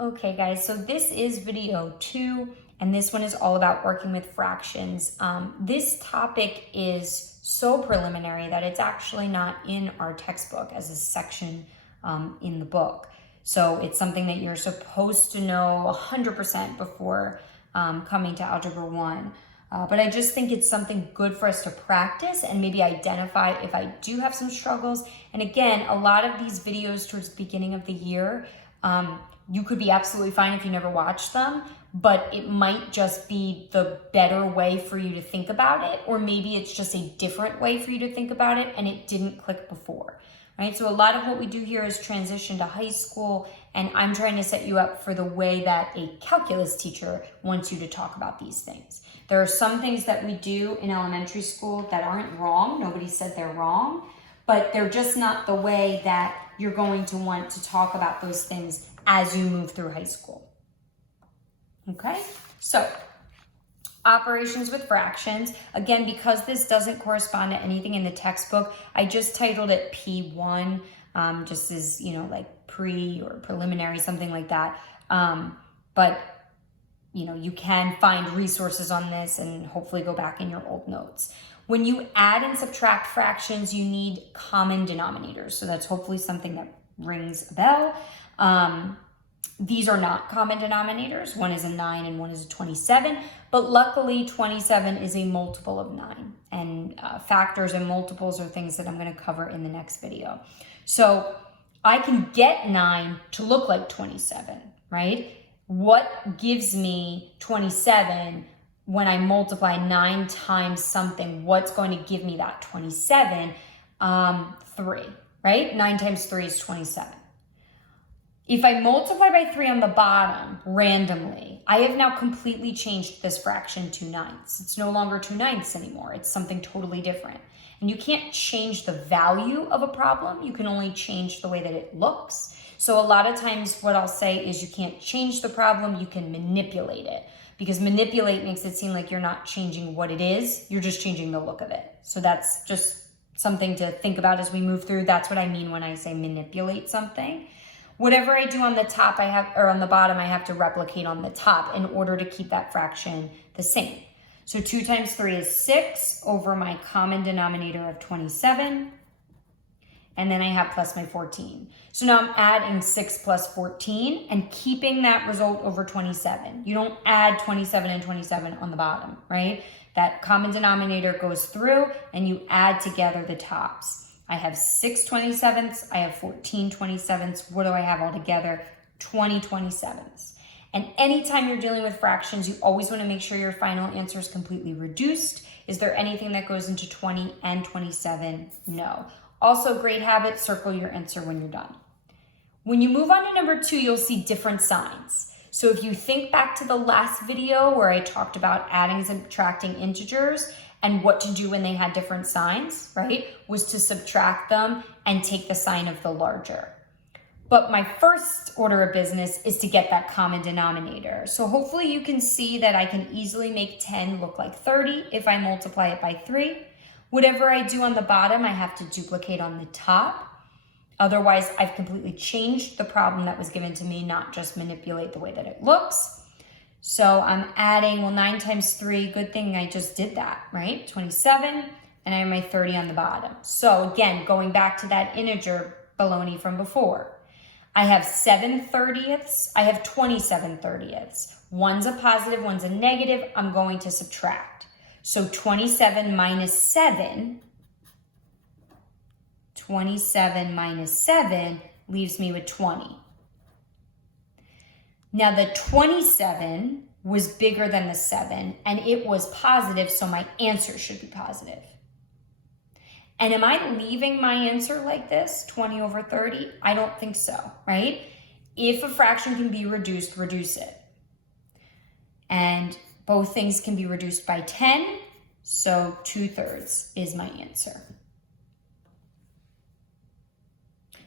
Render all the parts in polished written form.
Okay guys, so this is video 2, and this one is all about working with fractions. This topic is so preliminary that it's actually not in our textbook as a section in the book. So it's something that you're supposed to know 100% before coming to Algebra 1. But I just think it's something good for us to practice and maybe identify if I do have some struggles. And again, a lot of these videos towards the beginning of the year, you could be absolutely fine if you never watched them, but it might just be the better way for you to think about it, or maybe it's just a different way for you to think about it and it didn't click before, right? So a lot of what we do here is transition to high school, and I'm trying to set you up for the way that a calculus teacher wants you to talk about these things. There are some things that we do in elementary school that aren't wrong. Nobody said they're wrong, but they're just not the way that you're going to want to talk about those things as you move through high school. Okay, so operations with fractions. Again, because this doesn't correspond to anything in the textbook, I just titled it P1, just as, like pre or preliminary, something like that. But you can find resources on this and hopefully go back in your old notes. When you add and subtract fractions, you need common denominators. So that's hopefully something that rings a bell. These are not common denominators. One is a 9 and one is a 27, but luckily 27 is a multiple of 9, and factors and multiples are things that I'm going to cover in the next video. So I can get 9 to look like 27, right? What gives me 27 when I multiply 9 times something? What's going to give me that 27? 3, right? 9 times 3 is 27. If I multiply by 3 on the bottom randomly, I have now completely changed this fraction to 9ths. It's no longer 2 9ths anymore. It's something totally different. And you can't change the value of a problem. You can only change the way that it looks. So a lot of times what I'll say is you can't change the problem, you can manipulate it. Because manipulate makes it seem like you're not changing what it is, you're just changing the look of it. So that's just something to think about as we move through. That's what I mean when I say manipulate something. Whatever I do on the top, on the bottom, I have to replicate on the top in order to keep that fraction the same. So 2 times 3 is 6 over my common denominator of 27. And then I have plus my 14. So now I'm adding 6 plus 14 and keeping that result over 27. You don't add 27 and 27 on the bottom, right? That common denominator goes through and you add together the tops. I have 6 27ths, I have 14 27ths. What do I have all together? 20 27ths. And anytime you're dealing with fractions, you always want to make sure your final answer is completely reduced. Is there anything that goes into 20 and 27? No. Also, great habit, circle your answer when you're done. When you move on to number 2, you'll see different signs. So if you think back to the last video where I talked about adding and subtracting integers and what to do when they had different signs, right, was to subtract them and take the sign of the larger. But my first order of business is to get that common denominator. So hopefully you can see that I can easily make 10 look like 30 if I multiply it by 3. Whatever I do on the bottom, I have to duplicate on the top. Otherwise, I've completely changed the problem that was given to me, not just manipulate the way that it looks. So I'm adding, 9 times 3, good thing I just did that, right? 27, and I have my 30 on the bottom. So again, going back to that integer baloney from before, I have 7 30ths, I have 27 30ths. One's a positive, one's a negative, I'm going to subtract. So 27 minus 7, 27 minus 7 leaves me with 20. Now the 27 was bigger than the 7 and it was positive, so my answer should be positive. And am I leaving my answer like this, 20 over 30? I don't think so, right? If a fraction can be reduced, reduce it. And both things can be reduced by 10, so 2/3 is my answer.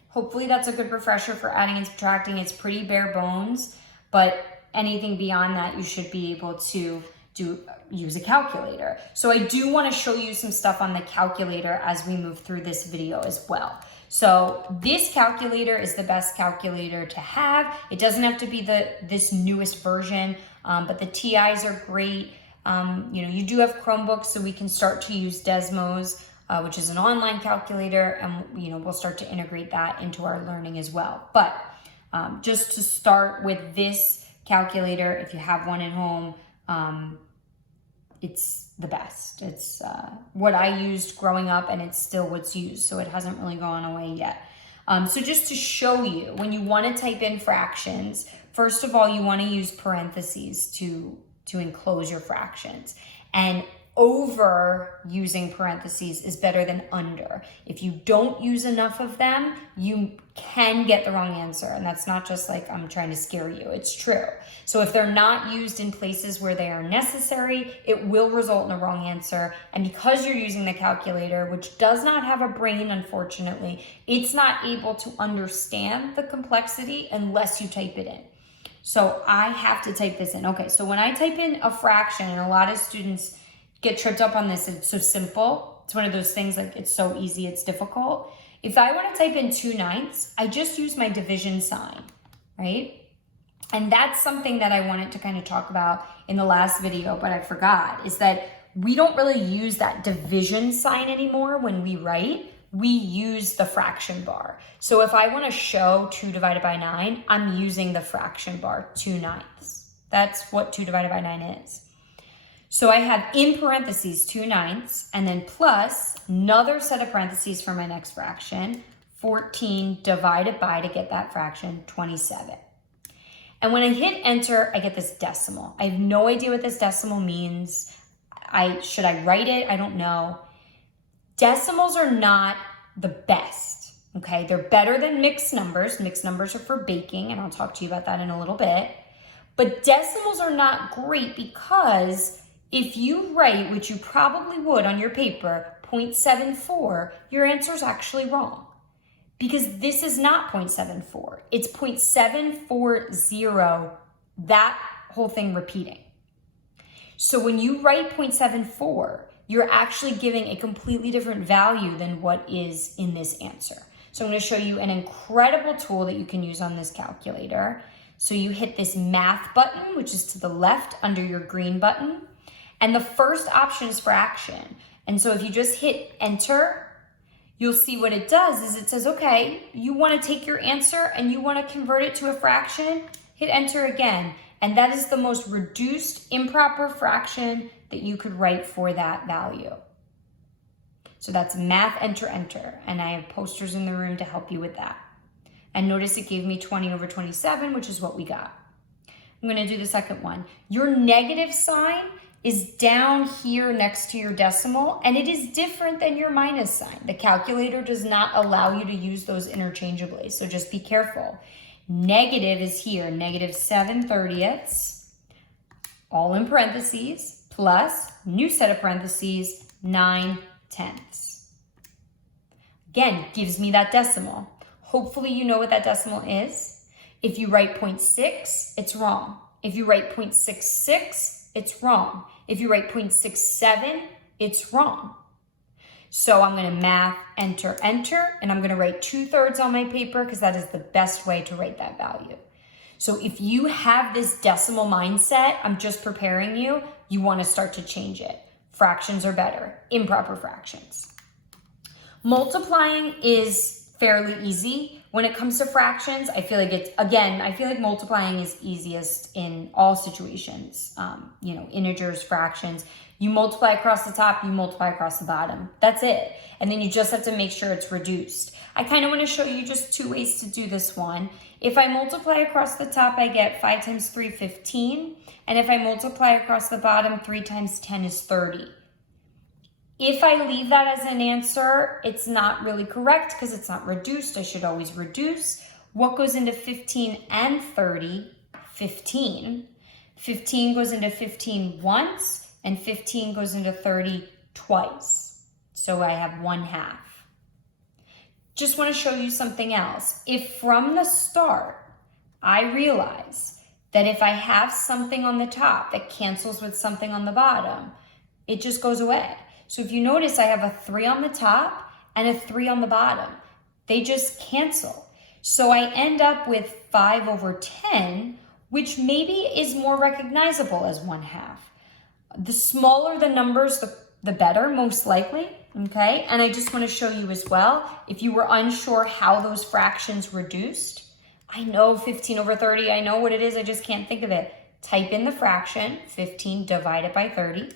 Hopefully that's a good refresher for adding and subtracting. It's pretty bare bones, but anything beyond that, you should be able to use a calculator. So I do want to show you some stuff on the calculator as we move through this video as well. So this calculator is the best calculator to have. It doesn't have to be this newest version, but the TIs are great. You do have Chromebooks, so we can start to use Desmos, which is an online calculator, and we'll start to integrate that into our learning as well. But just to start with this calculator, if you have one at home, it's the best. It's what I used growing up, and it's still what's used, so it hasn't really gone away yet. So just to show you, when you want to type in fractions, first of all, you want to use parentheses to enclose your fractions. And over using parentheses is better than under. If you don't use enough of them, you can get the wrong answer. And that's not just like I'm trying to scare you. It's true. So if they're not used in places where they are necessary, it will result in a wrong answer. And because you're using the calculator, which does not have a brain, unfortunately, it's not able to understand the complexity unless you type it in. So I have to type this in. Okay, so when I type in a fraction, and a lot of students get tripped up on this, it's so simple. It's one of those things like it's so easy, it's difficult. If I want to type in 2/9, I just use my division sign, right? And that's something that I wanted to kind of talk about in the last video, but I forgot, is that we don't really use that division sign anymore when we write. We use the fraction bar. So if I want to show 2 divided by 9, I'm using the fraction bar, 2/9. That's what 2 divided by 9 is. So I have in parentheses 2/9 and then plus another set of parentheses for my next fraction, 14 divided by, to get that fraction, 27. And when I hit enter, I get this decimal. I have no idea what this decimal means. Should I write it? I don't know. Decimals are not the best, okay? They're better than mixed numbers. Mixed numbers are for baking, and I'll talk to you about that in a little bit. But decimals are not great because if you write, which you probably would on your paper, 0.74, your answer is actually wrong. Because this is not 0.74. It's 0.740, that whole thing repeating. So when you write 0.74, you're actually giving a completely different value than what is in this answer. So I'm going to show you an incredible tool that you can use on this calculator. So you hit this math button, which is to the left under your green button. And the first option is fraction. And so if you just hit enter, you'll see what it does is it says, okay, you want to take your answer and you want to convert it to a fraction, hit enter again. And that is the most reduced improper fraction that you could write for that value. So that's math, enter, enter. And I have posters in the room to help you with that. And notice it gave me 20/27, which is what we got. I'm going to do the second one. Your negative sign is down here next to your decimal, and it is different than your minus sign. The calculator does not allow you to use those interchangeably, so just be careful. Negative is here, -7/30, all in parentheses, plus, new set of parentheses, 9/10. Again, gives me that decimal. Hopefully you know what that decimal is. If you write 0.6, it's wrong. If you write 0.66, it's wrong. If you write 0.67, it's wrong. So I'm going to math, enter, enter, and I'm going to write 2/3 on my paper because that is the best way to write that value. So if you have this decimal mindset, I'm just preparing you, you want to start to change it. Fractions are better, improper fractions. Multiplying is fairly easy. When it comes to fractions, I feel like multiplying is easiest in all situations. Integers, fractions. You multiply across the top, you multiply across the bottom. That's it. And then you just have to make sure it's reduced. I kind of want to show you just 2 ways to do this one. If I multiply across the top, I get 5 times 3, 15. And if I multiply across the bottom, 3 times 10 is 30. If I leave that as an answer, it's not really correct because it's not reduced. I should always reduce. What goes into 15 and 30? 15. 15 goes into 15 once, and 15 goes into 30 twice. So I have 1/2. Just want to show you something else. If from the start, I realize that if I have something on the top that cancels with something on the bottom, it just goes away. So if you notice, I have a 3 on the top and a 3 on the bottom. They just cancel. So I end up with 5 over 10, which maybe is more recognizable as 1/2. The smaller the numbers, the better, most likely, okay? And I just want to show you as well, if you were unsure how those fractions reduced, I know 15 over 30, I know what it is, I just can't think of it. Type in the fraction, 15 divided by 30,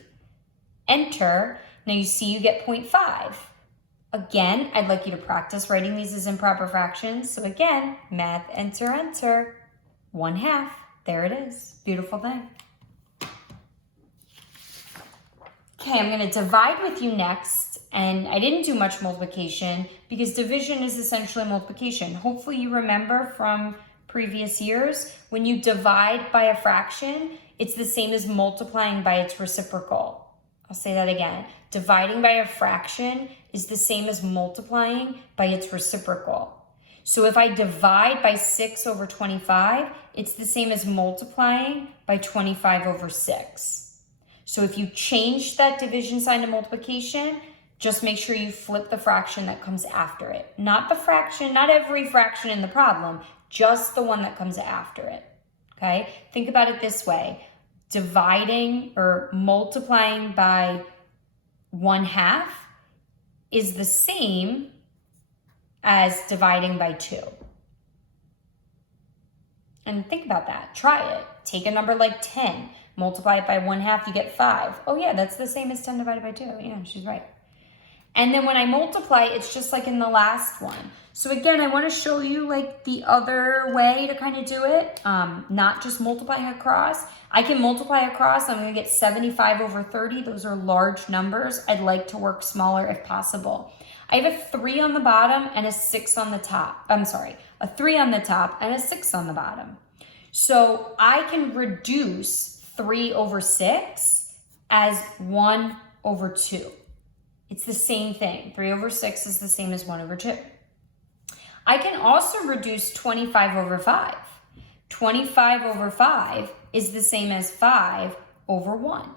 enter. Now you see you get 0.5. Again, I'd like you to practice writing these as improper fractions. So again, math, enter, enter, 1/2. There it is, beautiful thing. Okay, I'm gonna divide with you next, and I didn't do much multiplication because division is essentially multiplication. Hopefully you remember from previous years, when you divide by a fraction, it's the same as multiplying by its reciprocal. I'll say that again. Dividing by a fraction is the same as multiplying by its reciprocal. So if I divide by 6 over 25, it's the same as multiplying by 25 over 6. So if you change that division sign to multiplication, just make sure you flip the fraction that comes after it. Not the fraction, not every fraction in the problem, just the one that comes after it, okay? Think about it this way. Dividing or multiplying by 1/2 is the same as dividing by 2. And think about that. Try it. Take a number like 10. Multiply it by 1/2, you get 5. Oh yeah, that's the same as 10 divided by 2. Yeah, she's right. And then when I multiply, it's just like in the last one. So again, I want to show you like the other way to kind of do it, not just multiplying across. I can multiply across, I'm going to get 75 over 30. Those are large numbers. I'd like to work smaller if possible. I have a 3 on the bottom and a 6 on the top. I'm sorry, a 3 on the top and a 6 on the bottom. So I can reduce 3 over 6 as 1 over 2. It's the same thing. 3 over 6 is the same as 1 over 2. I can also reduce 25 over 5. 25 over 5 is the same as 5 over 1.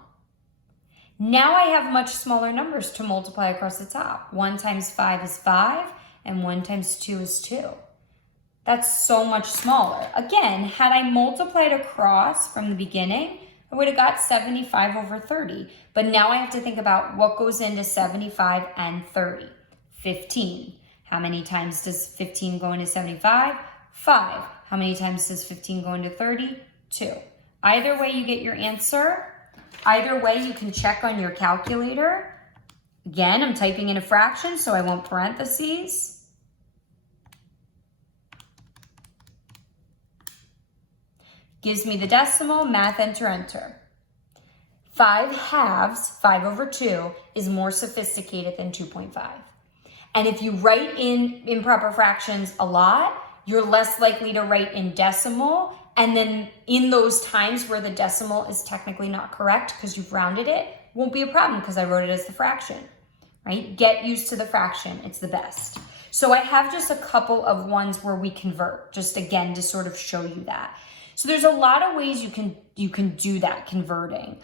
Now I have much smaller numbers to multiply across the top. 1 times 5 is 5, and 1 times 2 is 2. That's so much smaller. Again, had I multiplied across from the beginning, I would have got 75 over 30. But now I have to think about what goes into 75 and 30. 15. How many times does 15 go into 75? 5. How many times does 15 go into 30? 2. Either way, you get your answer. Either way, you can check on your calculator. Again, I'm typing in a fraction, so I want parentheses. Gives me the decimal, math, enter, enter. 5/2, 5 over 2, is more sophisticated than 2.5. And if you write in improper fractions a lot, you're less likely to write in decimal. And then in those times where the decimal is technically not correct because you've rounded it, won't be a problem because I wrote it as the fraction, right? Get used to the fraction. It's the best. So I have just a couple of ones where we convert, just again to sort of show you that. So there's a lot of ways you can do that converting.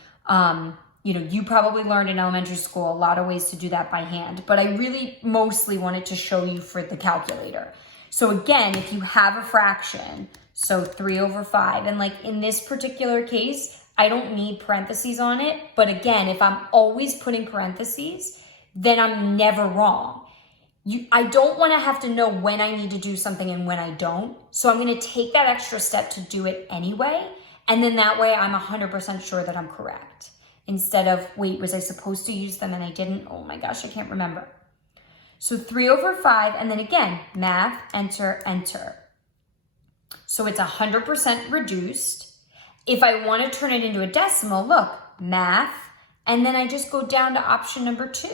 You probably learned in elementary school a lot of ways to do that by hand, but I really mostly wanted to show you for the calculator. So again, if you have a fraction, so 3 over 5, and like in this particular case, I don't need parentheses on it, but again, if I'm always putting parentheses, then I'm never wrong. I don't want to have to know when I need to do something and when I don't, so I'm going to take that extra step to do it anyway, and then that way I'm 100% sure that I'm correct. Instead of, wait, was I supposed to use them and I didn't? Oh my gosh, I can't remember. So 3 over 5, and then again, math, enter, enter. So it's 100% reduced. If I want to turn it into a decimal, look, math, and then I just go down to option number 2.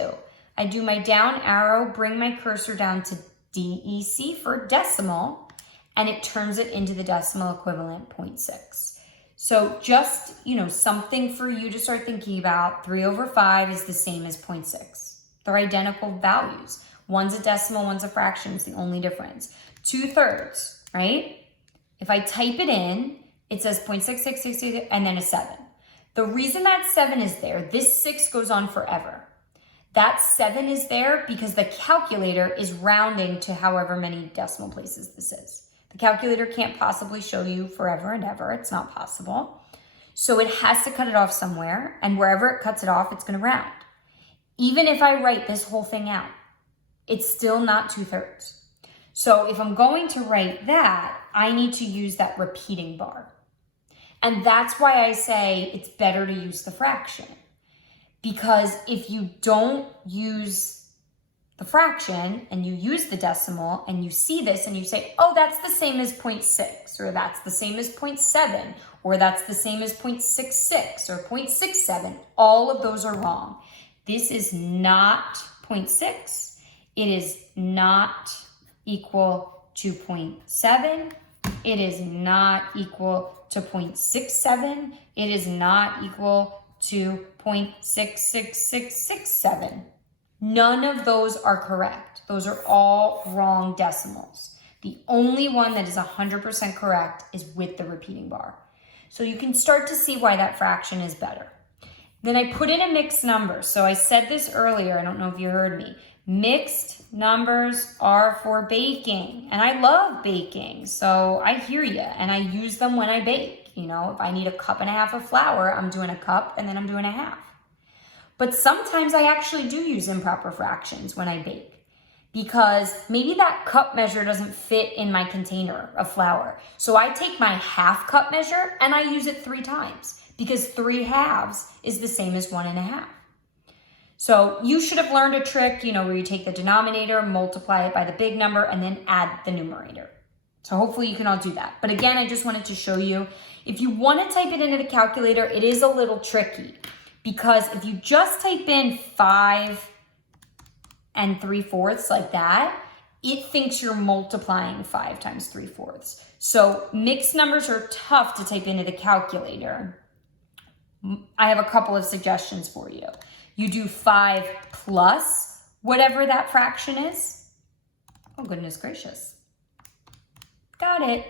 I do my down arrow, bring my cursor down to DEC for decimal, and it turns it into the decimal equivalent, 0.6. So just, something for you to start thinking about. 3 over 5 is the same as 0.6. They're identical values. One's a decimal, one's a fraction. It's the only difference. 2/3, right? If I type it in, it says 0.6666 and then a 7. The reason that 7 is there, this 6 goes on forever. That 7 is there because the calculator is rounding to however many decimal places this is. The calculator can't possibly show you forever and ever. It's not possible. So it has to cut it off somewhere, and wherever it cuts it off, it's going to round. Even if I write this whole thing out, it's still not 2/3. So if I'm going to write that, I need to use that repeating bar. And that's why I say it's better to use the fraction. Because if you don't use the fraction and you use the decimal and you see this and you say, oh, that's the same as 0.6, or that's the same as 0.7, or that's the same as 0.66 or 0.67, all of those are wrong. This is not 0.6. It is not equal to 0.7. It is not equal to 0.67. It is not equal to 0.66667. None of those are correct. Those are all wrong decimals. The only one that is 100% correct is with the repeating bar. So you can start to see why that fraction is better. Then I put in a mixed number. So I said this earlier, I don't know if you heard me. Mixed numbers are for baking, and I love baking, so I hear you, and I use them when I bake. You know, if I need 1.5 cups of flour, I'm doing 1 cup, and then I'm doing 1/2. But sometimes I actually do use improper fractions when I bake, because maybe that cup measure doesn't fit in my container of flour. So I take my 1/2 cup measure and I use it 3 times, because 3/2 is the same as 1.5. So you should have learned a trick, where you take the denominator, multiply it by the big number, and then add the numerator. So hopefully you can all do that. But again, I just wanted to show you, if you want to type it into the calculator, it is a little tricky, because if you just type in 5 3/4 like that, it thinks you're multiplying 5 times 3/4. So mixed numbers are tough to type into the calculator. I have a couple of suggestions for you. You do 5 plus whatever that fraction is. Oh, goodness gracious. Got it.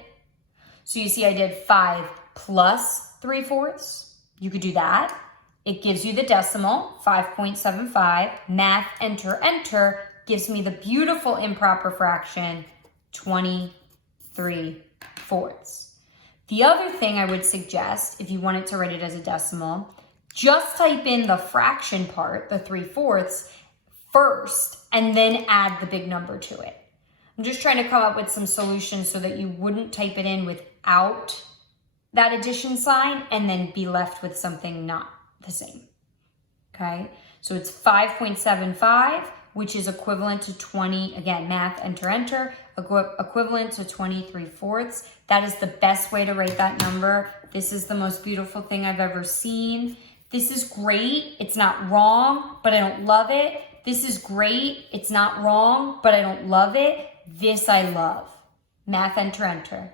So you see I did 5 plus 3/4. You could do that. It gives you the decimal, 5.75. Math, enter, enter, gives me the beautiful improper fraction, 23/4. The other thing I would suggest, if you wanted to write it as a decimal, just type in the fraction part, the 3/4, first, and then add the big number to it. I'm just trying to come up with some solutions so that you wouldn't type it in without that addition sign and then be left with something not the same. Okay, so it's 5.75, which is equivalent to 20, again, math, enter, enter, equivalent to 23/4. That is the best way to write that number. This is the most beautiful thing I've ever seen. This is great. It's not wrong, but I don't love it. This is great. It's not wrong, but I don't love it. This I love. Math, enter, enter.